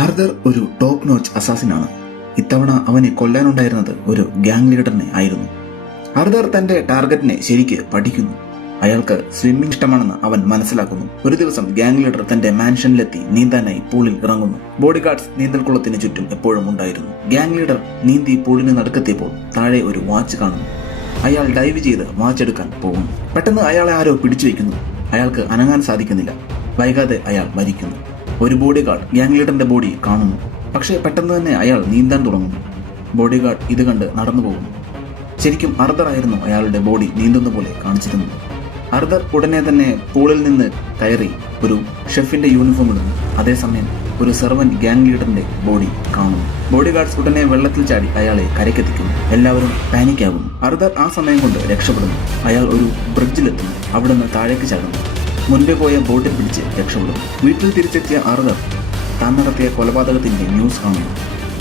Arthur ഒരു top notch അസാസിനാണ്. ഇത്തവണ അവനെ കൊല്ലാനുണ്ടായിരുന്നത് ഒരു ഗ്യാങ് ലീഡറിനെ ആയിരുന്നു. ആർതർ തന്റെ ടാർഗറ്റിനെ ശരിക്ക് പഠിക്കുന്നു. അയാൾക്ക് സ്വിമ്മിംഗ് ഇഷ്ടമാണെന്ന് അവൻ മനസ്സിലാക്കുന്നു. ഒരു ദിവസം ഗ്യാങ് ലീഡർ തന്റെ മാൻഷനിലെത്തി നീന്താനായി പൂളിൽ ഇറങ്ങുന്നു. ബോഡിഗാർഡ്സ് നീന്തൽക്കുളത്തിന് ചുറ്റും എപ്പോഴും ഉണ്ടായിരുന്നു. ഗ്യാങ് ലീഡർ നീന്തി പൂളിന് നടുക്കെത്തിയപ്പോൾ താഴെ ഒരു വാച്ച് കാണുന്നു. അയാൾ ഡൈവ് ചെയ്ത് വാച്ച് എടുക്കാൻ പോകുന്നു. പെട്ടെന്ന് അയാളെ ആരോ പിടിച്ചു വയ്ക്കുന്നു. അയാൾക്ക് അനങ്ങാൻ സാധിക്കുന്നില്ല. വൈകാതെ അയാൾ മരിക്കുന്നു. ഒരു ബോഡിഗാർഡ് ഗ്യാങ് ലീഡറിന്റെ ബോഡി കാണുന്നു. പക്ഷേ പെട്ടെന്ന് തന്നെ അയാൾ നീന്താൻ തുടങ്ങുന്നു. ബോഡിഗാർഡ് ഇത് കണ്ട് നടന്നു പോകുന്നു. ശരിക്കും ആർതർ ആയിരുന്നു അയാളുടെ ബോഡി നീന്തുന്ന പോലെ കാണിച്ചിരുന്നത്. ആർതർ ഉടനെ തന്നെ പൂളിൽ നിന്ന് കയറി ഒരു ഷെഫിന്റെ യൂണിഫോം ഇടുന്നു. അതേസമയം ഒരു സെർവന്റ് ഗ്യാങ് ലീഡറിന്റെ ബോഡി കാണുന്നു. ബോഡിഗാർഡ്സ് ഉടനെ വെള്ളത്തിൽ ചാടി അയാളെ കരക്കെത്തിക്കുന്നു. എല്ലാവരും പാനിക്കാകുന്നു. ആർതർ ആ സമയം കൊണ്ട് രക്ഷപ്പെടുന്നു. അയാൾ ഒരു ബ്രിഡ്ജിലെത്തുന്നു. അവിടുന്ന് താഴേക്ക് ചാടുന്നു. മുൻപേ പോയ ബോട്ടിൽ പിടിച്ച് രക്ഷപ്പെടുന്നു. വീട്ടിൽ തിരിച്ചെത്തിയ ആർതർ താൻ നടത്തിയ കൊലപാതകത്തിന്റെ ന്യൂസ് കാണുന്നു.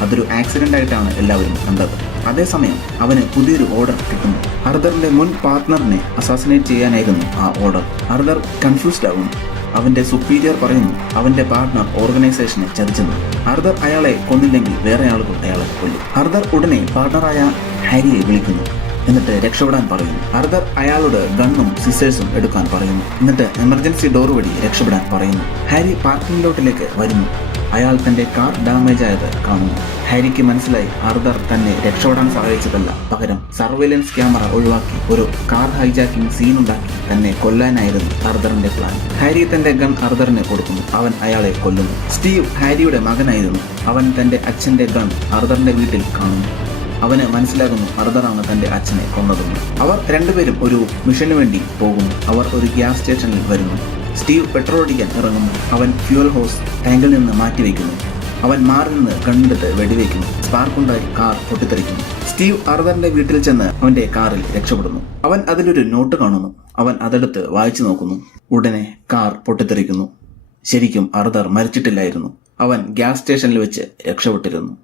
അതൊരു ആക്സിഡന്റ് ആയിട്ടാണ് എല്ലാവരും കണ്ടത്. അതേസമയം അവന് പുതിയൊരു ഓർഡർ കിട്ടുന്നു. ആർതറിന്റെ മുൻ പാർട്ട്ണറിനെ അസാസിനേറ്റ് ചെയ്യാനായിരുന്നു ആ ഓർഡർ. ആർതർ കൺഫ്യൂസ്ഡ് ആകുന്നു. അവന്റെ സുപ്പീരിയർ പറയുന്നു അവന്റെ പാർട്ട്ണർ ഓർഗനൈസേഷനെ ചതിച്ചെന്ന്. ആർതർ അയാളെ കൊന്നില്ലെങ്കിൽ വേറെ ആളുകൾ അയാളെ കൊല്ലും. ആർതർ ഉടനെ പാർട്ട്ണറായ ഹാരിയെ വിളിക്കുന്നു. എന്നിട്ട് രക്ഷപ്പെടാൻ പറയുന്നു. ആർതർ അയാളോട് ഗണ്ണും സിസേഴ്സും എടുക്കാൻ പറയുന്നു. എന്നിട്ട് എമർജൻസി ഡോർ വഴി രക്ഷപ്പെടാൻ പറയുന്നു. ഹാരി പാർക്കിംഗ് ലോട്ടിലേക്ക് വരുന്നു. അയാൾ തന്റെ കാർ ഡാമേജ് ആയത് കാണുന്നു. ഹാരിക്ക് മനസ്സിലായി ആർതർ തന്നെ രക്ഷപ്പെടാൻ സഹായിച്ചതല്ല, പകരം സർവൈലൻസ് ക്യാമറ ഒഴിവാക്കി ഒരു കാർ ഹൈജാക്കിംഗ് സീൻ ഉണ്ടാക്കി തന്നെ കൊല്ലാനായിരുന്നു ആർതറിന്റെ പ്ലാൻ. ഹാരി തന്റെ ഗൺ ആർതറിന് കൊടുക്കുന്നു. അവൻ അയാളെ കൊല്ലുന്നു. സ്റ്റീവ് ഹാരിയുടെ മകനായിരുന്നു. അവൻ തന്റെ അച്ഛന്റെ ഗൺ ആർതറിന്റെ വീട്ടിൽ കാണുന്നു. അവന് മനസ്സിലാകുന്നു ആർതറാണ് തന്റെ അച്ഛനെ കൊന്നതെന്ന്. അവർ രണ്ടുപേരും ഒരു മിഷന് വേണ്ടി പോകുന്നു. അവർ ഒരു ഗ്യാസ് സ്റ്റേഷനിൽ വരുന്നു. സ്റ്റീവ് പെട്രോൾ അടിക്കാൻ ഇറങ്ങുന്നു. അവൻ ഫ്യൂൽ ഹോസ് ടാങ്കിൽ നിന്ന് മാറ്റിവെക്കുന്നു. അവൻ മാറി നിന്ന് ഗണ്ണെടുത്ത് വെടിവെക്കുന്നു. സ്പാർക്കുണ്ടായി കാർ പൊട്ടിത്തെറിക്കുന്നു. സ്റ്റീവ് ആർതറിന്റെ വീട്ടിൽ ചെന്ന് അവന്റെ കാറിൽ രക്ഷപ്പെടുന്നു. അവൻ അതിലൊരു നോട്ട് കാണുന്നു. അവൻ അതെടുത്ത് വായിച്ചു നോക്കുന്നു. ഉടനെ കാർ പൊട്ടിത്തെറിക്കുന്നു. ശരിക്കും ആർതർ മരിച്ചിട്ടില്ലായിരുന്നു. അവൻ ഗ്യാസ് സ്റ്റേഷനിൽ വെച്ച് രക്ഷപ്പെട്ടിരുന്നു.